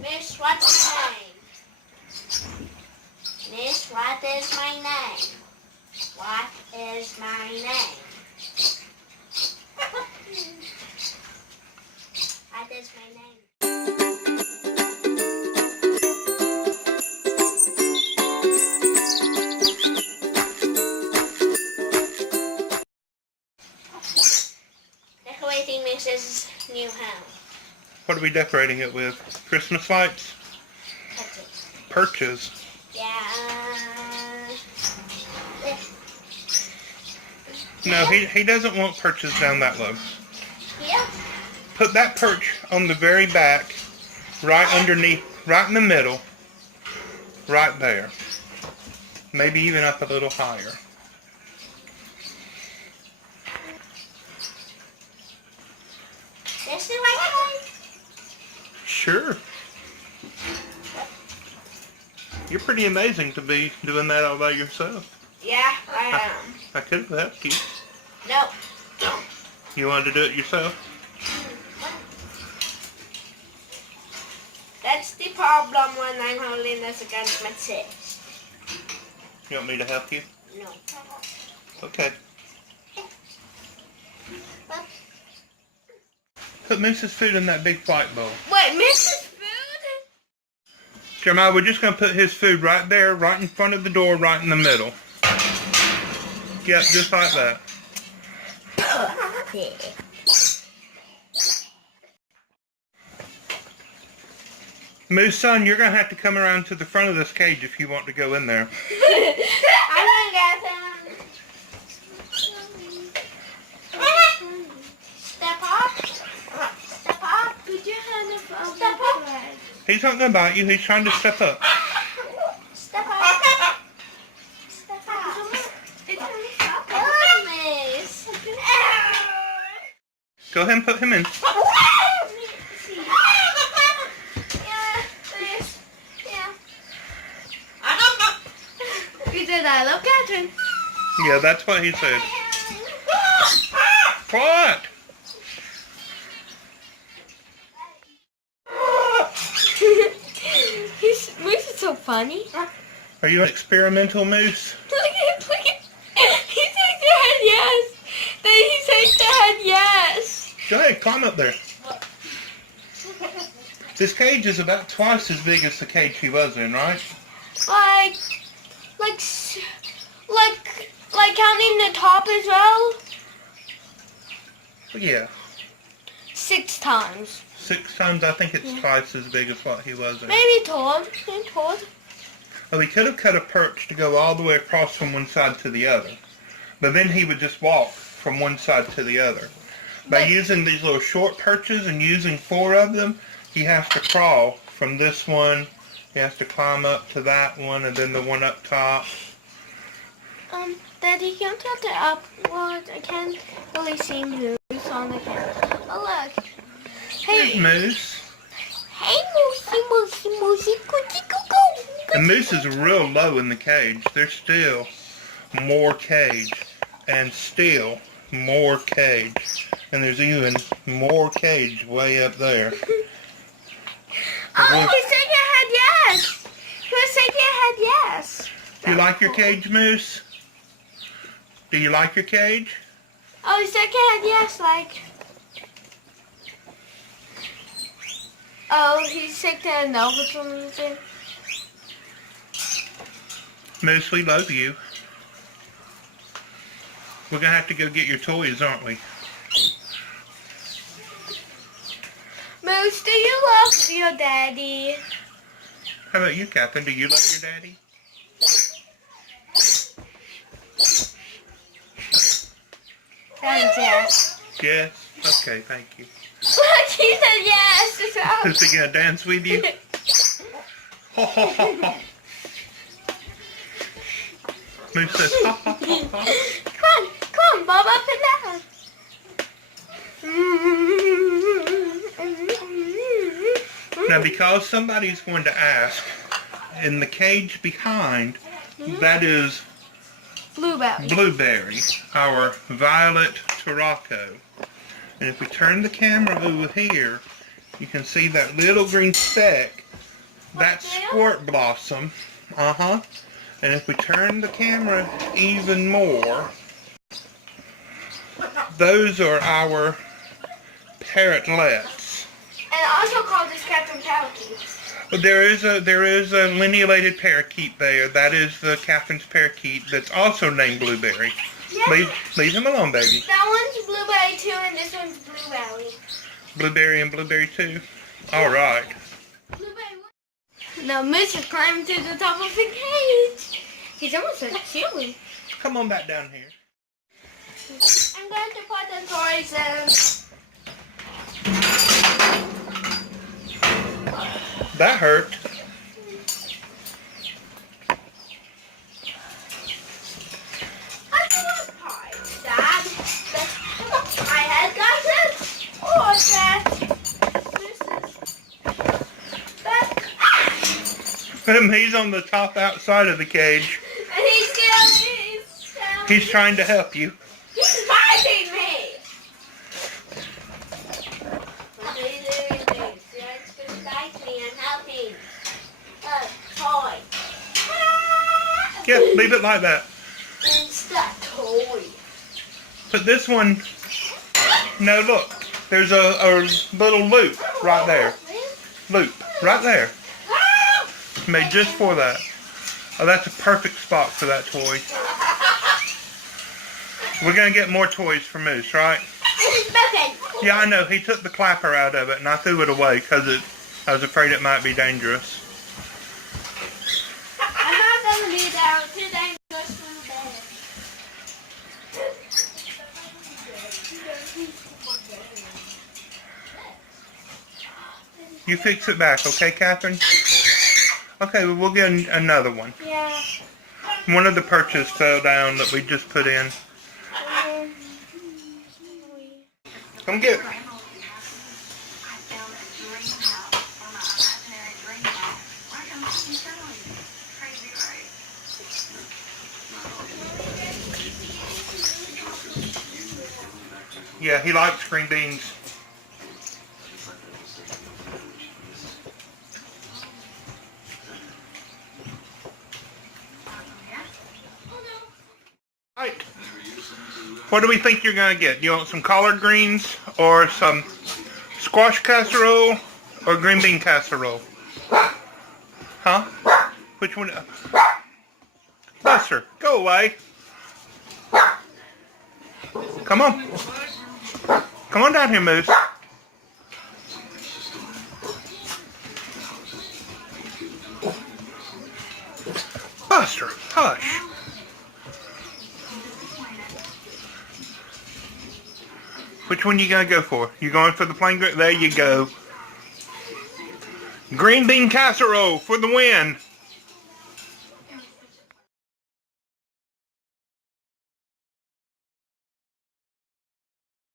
Miss, what's my name? Miss, what is my name? What is my name? What is my name? Decorating Mrs. new house. What are we decorating it with? Christmas lights? Perches. Yeah. No, he doesn't want perches down that low. Yeah. Put that perch on the very back, right underneath, right in the middle, right there. Maybe even up a little higher. This is my name. Sure. You're pretty amazing to be doing that all by yourself. Yeah, I am. I could have helped you. No. You wanted to do it yourself? That's the problem when I'm holding this against my chest. You want me to help you? No. Okay. Put Moose's food in that big white bowl. Wait, Mrs. Food? Jeremiah, we're just going to put his food right there, right in front of the door, right in the middle. Yep, just like that. Moose, son, you're going to have to come around to the front of this cage if you want to go in there. I'm going to get him. Step up. Step up. Put your hand up. Step up. He's not going to bite you. He's trying to step up. Step up. Step up. Come, Miss. Go ahead and put him in. You did I love Catherine. Yeah, that's what he said. What? Moose is so funny. Are you an experimental moose? Look at. He said yes. Then he said yes. Go ahead, climb up there. This cage is about twice as big as the cage he was in, right? Like counting the top as well? Yeah. 6 times. 6 times, I think it's twice as big as what he was in. Maybe tall. Well, he could have cut a perch to go all the way across from one side to the other. But then he would just walk from one side to the other. By using these little short perches and using 4 of them, he has to crawl from this one. He has to climb up to that one and then the one up top. Daddy, can you tell the upward? I can't really see Moose on the camera. Oh, look. Here's Moose. Hey, Moosey, cookie, cuckoo. And Moose is real low in the cage. There's still more cage. And still more cage. And there's even more cage way up there. Oh, he said you had yes. He said you had yes. Do you like your cage, Moose? Do you like your cage? Oh, he said you had yes, like. Oh, he said that no for some reason. Moose, we love you. We're going to have to go get your toys, aren't we? Moose, do you love your daddy? How about you, Catherine? Do you love your daddy? Thanks, yes. Yes? Okay, thank you. Look, he said yes as well. Is he going to dance with you? Ho, ho, ho, ho. Moose says, ha, ha, ha, ha. Come on, bob up and down. Now, because somebody's going to ask, in the cage behind, that is Blueberry, our violet Tarocco. And if we turn the camera over here, you can see that little green speck That's Squirt Blossom. Uh-huh. And if we turn the camera even more, those are our parrotlets. And also called this Captain Parakeets. But there is a linealated parakeet there. That is the captain's parakeet that's also named Blueberry. Yeah. Leave him alone, baby. That one's Blueberry too, and this one's Blueberry. Blueberry and Blueberry too. All right. Now Mr. climbed to the top of the cage. He's almost like chilly. Come on back down here. I'm going to put the toys in. That hurt. I want pie, Dad. My head got it. Oh, Dad. He's on the top outside of the cage. And he's scared. He's trying to help you. He's biting me. What are you doing? You're going to bite me and helping. Toy. Yeah, leave it like that. It's that toy. But this one, no, look. There's a little loop right there. Loop, right there. Made just for that. Oh, that's a perfect spot for that toy. We're going to get more toys for Moose, right? It's broken. Yeah, I know. He took the clapper out of it, and I threw it away because I was afraid it might be dangerous. I'm not going to be down. Too dangerous for the bed. You fix it back, okay, Catherine? Okay, well, we'll get another one. Yeah. One of the perches fell down that we just put in. Come get it. Yeah, he likes green beans. Right. What do we think you're going to get? You want some collard greens or some squash casserole or green bean casserole? Huh? Which one? Buster, go away. Come on. Come on down here, Moose. Buster, hush. Which one you gonna go for? You going for the plain green? There you go. Green bean casserole for the win.